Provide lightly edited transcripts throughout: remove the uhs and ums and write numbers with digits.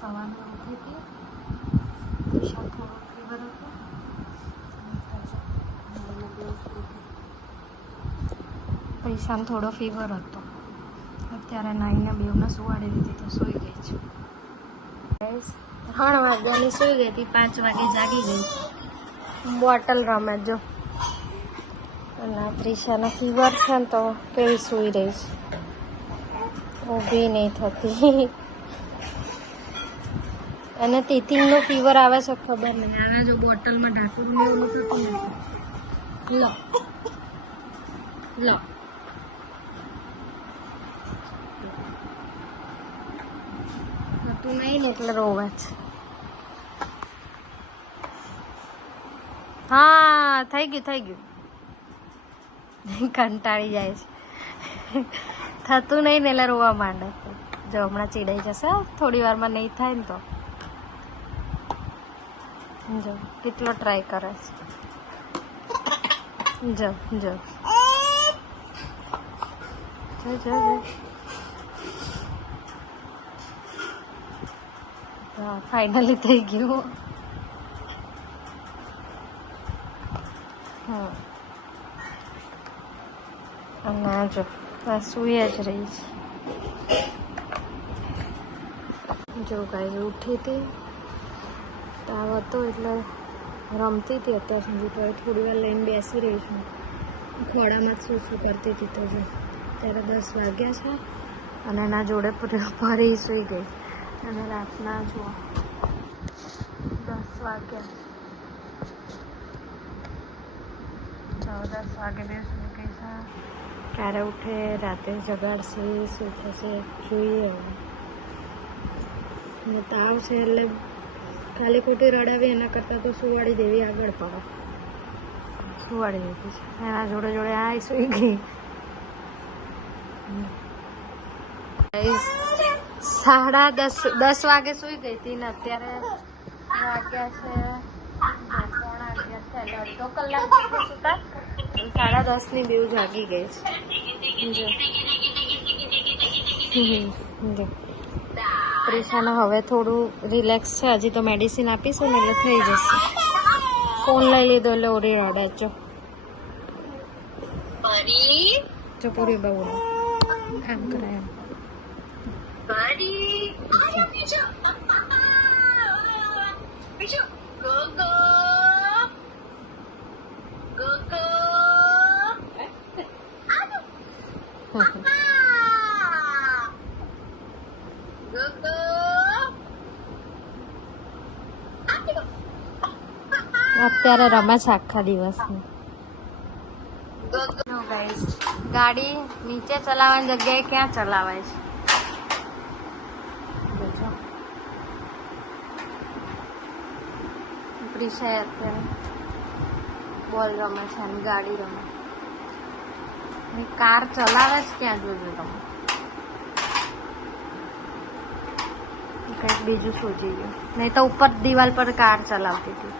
સવારમાં ઉઠી હતી, દિશા થોડો ફીવર હતો, પૈસાનો થોડો ફીવર હતો. અત્યારે નાઈને બેવને સુવાડી દીધી તો સૂઈ ગઈ છે. 3 વાગ્યાની સૂઈ ગઈ હતી, 5 વાગે જાગી ગઈ. બોટલ રમે જો. અને ત્રિશાનો ફીવર છે ને તો કેવી સૂઈ રહી છે, ઊભી નહીં થતી. અને તીતીનો ફીવર આવે છે ખબર નહીં. આના જો બોટલમાં ઢાંકણું એવું થતું નથી. લો લો થતું નહીં ને એટલે રોવે છે. હા થઈ ગયું. કંટાળી જાય છે. થતું નહીં ને એટલે રોવા માંડે. જો હમણાં ચીડાઈ જશે થોડી વારમાં. નહીં થાય ને તો જો કેટલો ટ્રાય કરે છે. જો જો જો જો હા ફાઇનલી થઈ ગયું. અને જો સૂઈ જ રહી છે. જો ગાય ઉઠી હતી, તાવ હતો એટલે રમતી હતી અત્યાર સુધી. તો થોડી વાર લઈને બેસી રહી છું. ખોડામાં જ શું કરતી હતી. તો જો ત્યારે 10 વાગ્યા છે અને એના જોડે ફરી સૂઈ ગઈ. અને રાતના જો 10 વાગ્યા, 10 વાગે બે સૂઈ ગઈ છે. ક્યારે ઉઠે, રાતે જગાડશે, શું થશે જોઈએ. અને તાવ છે એટલે ખાલી ખોટી રડાવી એના કરતાં તો સુવાડી દેવી આગળ પડે. સુવાડી દીધી છે. એના જોડે જોડે આ સૂઈ ગઈ. 10:30 વાગે સૂઈ ગઈ હતી ને અત્યારે વાગ્યા છે 11:30. અડધો કલાક સુતા 10:30ની બેવ જાગી ગઈ છે. ત્રિશાને હવે થોડું રિલેક્સ છે. હજી તો મેડિસિન આપીશું ને એટલે થઈ જશે. ફોન લઈ લીધો એટલે ઓરી રડે. જો પૂરી બહુ આમ કરે એમ. અત્યારે રમે છે આખા દિવસની. ગાડી નીચે ચલાવવાની જગ્યાએ ક્યાં ચલાવાય છે. પ્રિશાએ અત્યારે બોલ રમે છે અને ગાડી રમે. કાર ચલાવે છે ક્યાં જોજો તમે. કંઈક બીજું સૂજી ગયું. નહીં તો ઉપર દિવાલ પર કાર ચલાવતી હતી.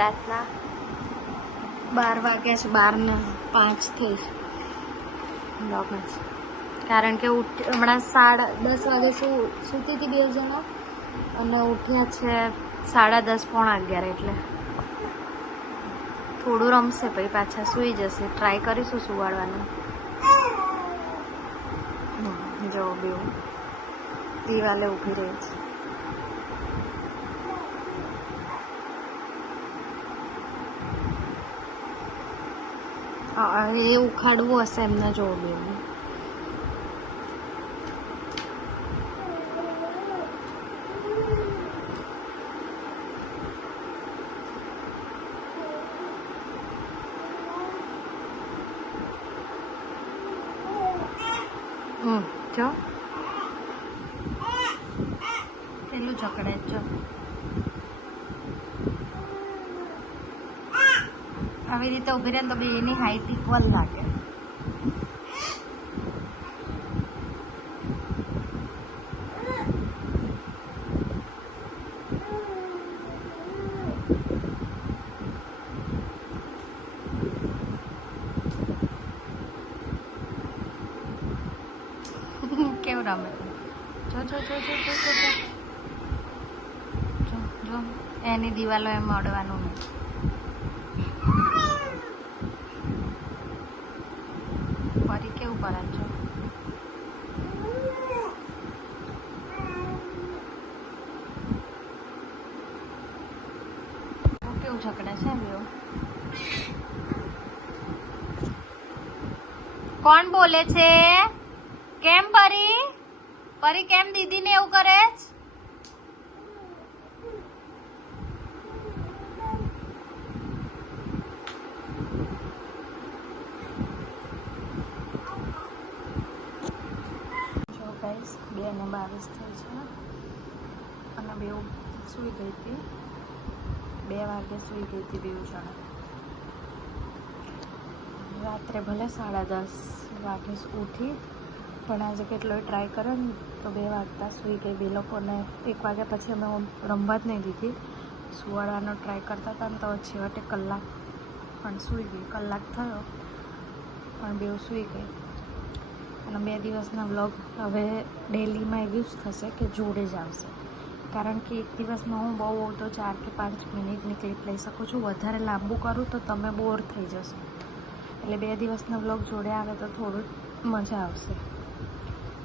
રાતના 12 વાગ્યા છે. 12:05 થઈ છે. કારણ કે હમણાં 10:30 વાગે સૂતી હતી 2 જણા અને ઉઠ્યા છે 10:30 પોણા 11. એટલે થોડું રમશે પછી પાછા સૂઈ જશે. ટ્રાય કરીશું સુવાડવાનું. જો બેવ દિવાલે ઊભી રહી છે. એ ઉખાડવું હશે એમને. જો બેવ જો પેલું જકડે જો. આવી રીતે ઉભી રહે તો બે એની હાઈટ ઇક્વલ લાગે. રમે જો જો જો જો જો જો જો જો એની દિવાલો એમ અડવાનું નહીં. ફરી કેવું કરે છો? કેવું ઝઘડે છે બેવ? કોણ બોલે છે? કેમ પરી? પરી કેમ દીદીને એવું કરે છે? જો ગાઈસ 2:22 થઈ છે અને બેવ સૂઈ ગઈ હતી. 2 વાગે સૂઈ ગઈ હતી બેવ જણા. રાત્રે ભલે 10:30 વાગે ઉઠી પણ આજે કેટલોય ટ્રાય કર્યો ને તો 2 વાગતા સૂઈ ગઈ. બે લોકોને 1 વાગ્યા પછી અમે રમવા જ નહીં દીધી. સુવાડવાનો ટ્રાય કરતા હતા ને તો છેવટે કલાક પણ સૂઈ ગઈ. કલાક થયો પણ બેવ સૂઈ ગઈ. અને 2 દિવસના વ્લોગ હવે ડેલીમાં એવું જ થશે કે જોડે જ આવશે. કારણ કે એક દિવસમાં હું બહુ તો 4 કે 5 મિનિટની ક્લિપ લઈ શકું છું. વધારે લાંબુ કરું તો તમે બોર થઈ જશો. એટલે 2 દિવસનો વ્લોગ જોડે આવે તો થોડું મજા આવશે.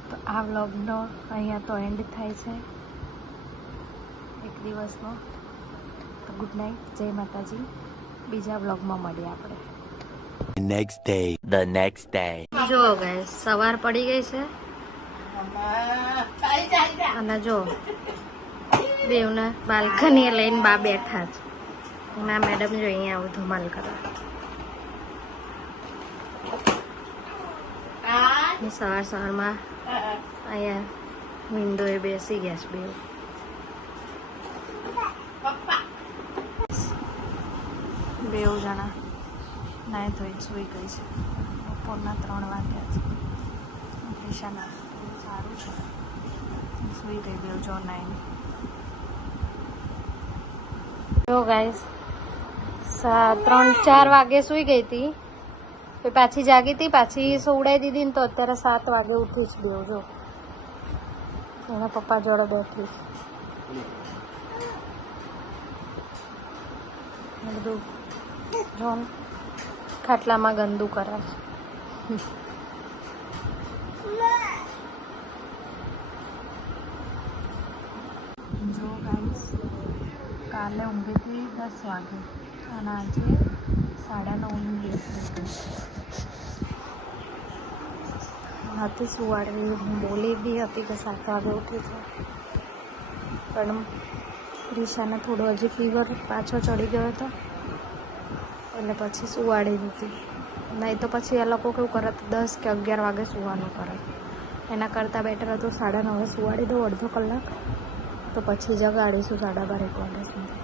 તો આ વ્લોગનો અહીંયા તો એન્ડ થાય છે એક દિવસનો. તો ગુડ નાઇટ, જય માતાજી. બીજા વ્લોગમાં મળીએ આપણે. The next day. જો ગાઈસ સવાર પડી ગઈ છે અને જો બેવને બાલ્કનીએ લઈને બા બેઠા છે. ના મેડમ જો અહીંયા આવું ધમાલ કરે. સવારમાં અહીંયા વિન્ડોએ બેસી ગયા છે બેવ. બેવ જણા નાય ધોઈ સૂઈ ગઈ છે. બપોરના 3 વાગ્યા છે. ઈશાના સારું છે, સૂઈ ગઈ બેવ જો નાઈને. જો ગાઈસ 3-4 વાગે સૂઈ ગઈ હતી, પછી પાછી જાગી હતી, પાછી સુવડાવી દીધી ને તો અત્યારે 7 વાગે ઉઠી જ બેવ. જો એના પપ્પા જોડે બેઠી બધું જો ખાટલામાં ગંદુ કરે છે. જો ગાઈસ કાલે ઊંઘી હતી 10 વાગે અને આજે 9:30 હતી સુવાડવી. હું બોલી બી હતી કે 7 વાગે ઉઠી છે પણ રીશાને થોડો હજી ફીવર પાછો ચડી ગયો હતો એટલે પછી સુવાડી દીધી. નહીં તો પછી એ લોકો કેવું કરે 10 કે 11 વાગે સુવાનું કરે. એના કરતાં બેટર હતું 9:30 સુવાડી દઉં અડધો કલાક, તો પછી જગાડીશું 12:30-1 વાગ્યા સુધી.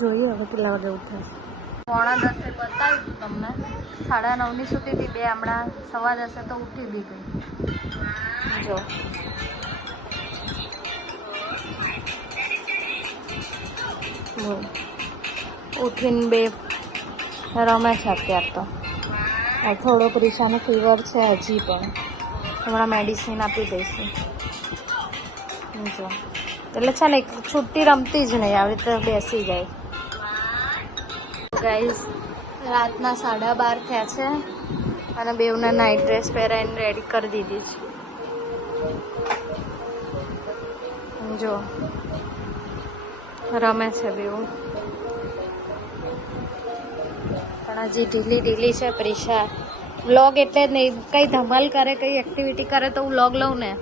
જોઈએ હવે કેટલા વાગે ઉઠે. 9:45 બતાવ્યું તમને. 9:30ની સુધી હતી. બે હમણાં 10:15 તો ઉઠી બી ગઈ. જો ઉઠીને બે રમે છે અત્યાર તો. થોડોક રીશાનો ફીવર છે હજી પણ, હમણાં મેડિસિન આપી દઈશું. જો એટલે છે ને છૂટી રમતી જ નહીં, આવી રીતે બેસી જાય. ગાઈઝ રાતના 12:30 થયા છે અને બેવને નાઇટ ડ્રેસ પહેરાવીને રેડી કરી દીધી છે. જો રમે છે બેવ પણ હજી ઢીલી છે. પ્રિશા વ્લોગ એટલે જ નહીં, કંઈ ધમાલ કરે કંઈ એક્ટિવિટી કરે તો વ્લોગ લઉં ને.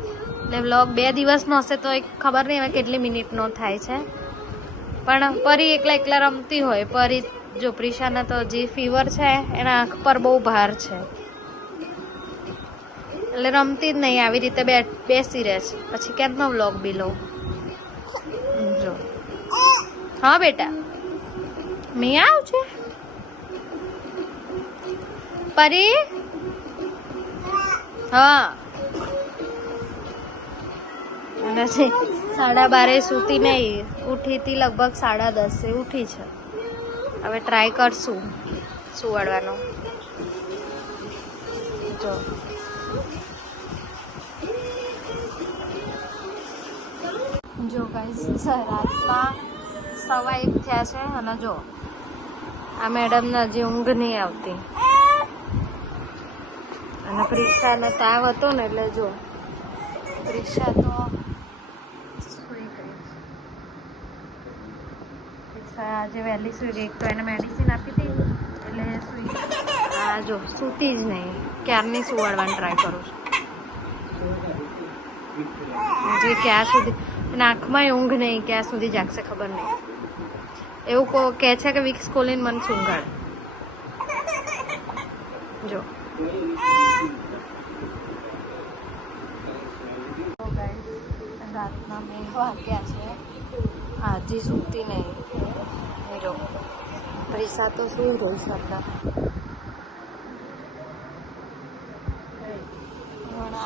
એટલે વ્લોગ 2 દિવસનો હશે તો એક ખબર નહીં હવે કેટલી મિનિટનો થાય છે. પણ પરી એકલા રમતી હોય. પરી જો પ્રિશાને તો હજી ફીવર છે, એના આંખ પર બહુ ભાર છે એટલે રમતી જ નહીં, આવી રીતે બેસી રહે છે. પછી કેમનો વ્લોગ બી લઉં. જો હા બેટા મિયાવ છે પરી. હા નથી 12:30 સૂતી નહીં, ઉઠી હતી લગભગ 10:30 ઉઠી છે. હવે ટ્રાય કરશું સુવાડવાનો. જો જો ગાઈસ રાતના 1:15 થયા છે અને જો આ મેડમને હજી ઊંઘ નહીં આવતી અને પ્રિક્ષાનો તાવ હતો ને એટલે જો પ્રિક્ષા તો સુઈ ગઈ. પ્રિક્ષા આજે વહેલી સુઈ ગઈ. તો એને મેડિસિન આપી હતી એટલે સુઈ ગઈ. આ જો સૂતી જ નહીં. ક્યારની સુવાડવાની ટ્રાય કરું છું. જે ક્યાં સુધી એના આંખમાં ઊંઘ નહીં, ક્યાં સુધી જાગશે ખબર નહીં. એવું કહે છે કે વિક્સ ખોલીને મને સૂંઘાડે. જો રાતના 2 વાગ્યા છે. હજી સૂતી નહીં. જો પ્રિસા તો સુઈ રહી છે અંદર.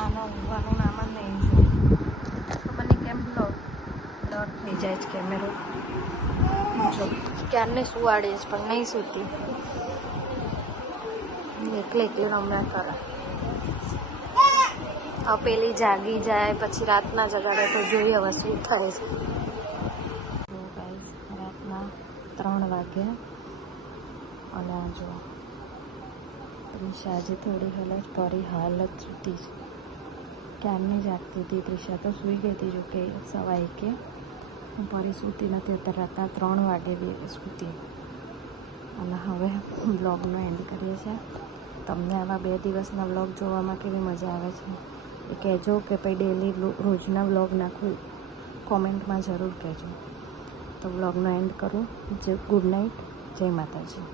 આનો ઊંઘવાનું નામ જ નહીં. ખબર નહીં કેમ બ્લર થઈ જાય છે કેમેરો. જો ક્યારને સુવાડીશ પણ નહીં સૂતી. એકલે રમ્યા કરે. હવે પેલી જાગી જાય પછી રાતના જગાડે તો જોઈએ હવે શું થાય છે. રાતના 3 વાગ્યા અને આ જો પ્રિશા આજે થોડી પરી હાલ જ સૂતી છે. ક્યારની જાગતી હતી. પ્રિશા તો સૂઈ ગઈ હતી. જો કે 1:15 પરી સૂતી નથી. અત્યારે રાતના 3 વાગે સૂતી. અને હવે બ્લોગનો એન્ડ કરીએ છીએ. તમને આવા 2 દિવસના બ્લોગ જોવામાં કેવી મજા આવે છે એ કહેજો કે ભાઈ ડેલી રોજના બ્લોગ નાખું કોમેન્ટમાં જરૂર કહેજો. તો બ્લોગનો એન્ડ કરું. Good night. જય માતાજી.